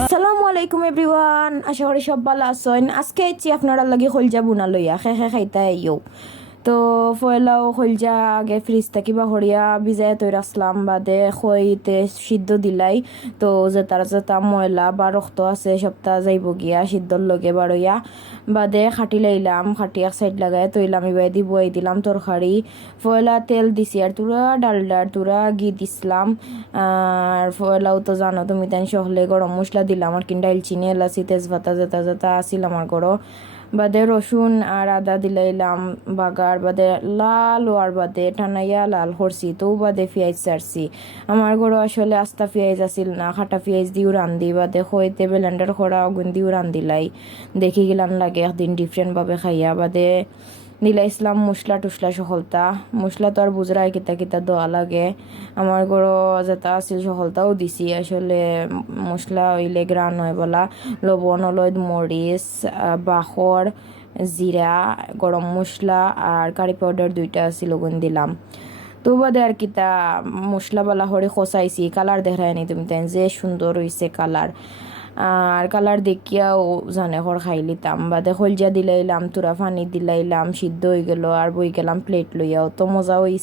আসসালামু আলাইকুম এভরিওয়ান, আশা করি সব ভালো আছেন। আজকে আইছি আপনারা লাগি খলজা বুনা লইয়া খে খাইতে আইও। তো ফয়লাও খলজা আগে ফ্রিজ থাকি বা হরিয়া ভিজাই তৈ রাখলাম, বাদে খইতে সিদ্ধ দিলাই। তো যেতা ময়লা বা রক্ত আছে সপ্তাহ যাইব গিয়া সিদ্ধর লগে বারইয়া বাদে খাটি লাইলাম, খাটি এক সাইড লাগাই তৈলাম, এবার দি বই দিলাম তরকারি। ফয়লা তেল দিছি আর তুরা ডালডার তুরা ঘি দিছিলাম। আর ফয়লাও তো জানো তুমি, তাই সহলে গরম মশলা দিলাম আর কি, ডাইলচিনি এলাচি তেজপাতা যেটা আসিল আমার গরো। বাদে রসুন আর আদা দিলাইলাম বাগার, বাদে লাল হওয়ার বাদে টানাইয়া লাল করছি, তো বাদে পেঁয়াজ ছাড়ছি। আমার ঘরে আসলে আস্তা পেঁয়াজ আসিল না, খাটা পেঁয়াজ দিও রান্ধি, বাদে খইতে ব্লেন্ডার করা আগুন দিও রান্ধিলাই। দেখি গেলাম লাগে একদিন ডিফারেন্টভাবে খাইয়া। বাদে দিলা ইসলাম মশলা টুসলা সহলতা, মশলা তো আর বুঝরাই কিতা কিতা দেওয়া লাগে। আমার ঘরও যেটা আছিল সহলতাও দিছি। আসলে মশলা হইলে গ্রান হয় বলা, লবণ হলুদ মরিচ বাখর জিরা গরম মশলা আর কারি পাউডার দুইটা আছিল ওগুন দিলাম। তো বাদে আর কিতা মশলা বালা হরে খসাইছি, কালার দেখায় নি তুমি, তাই যে সুন্দর হইছে কালার। আর কালার দেখিয়াও জানে হর খাই লিতাম। বাদে খলজা দিলাইলাম, তুরা পানি দিলাইলাম, সিদ্ধ হয়ে গেল আর বই গেলাম প্লেট লইয়াও, তো মজা হইছে।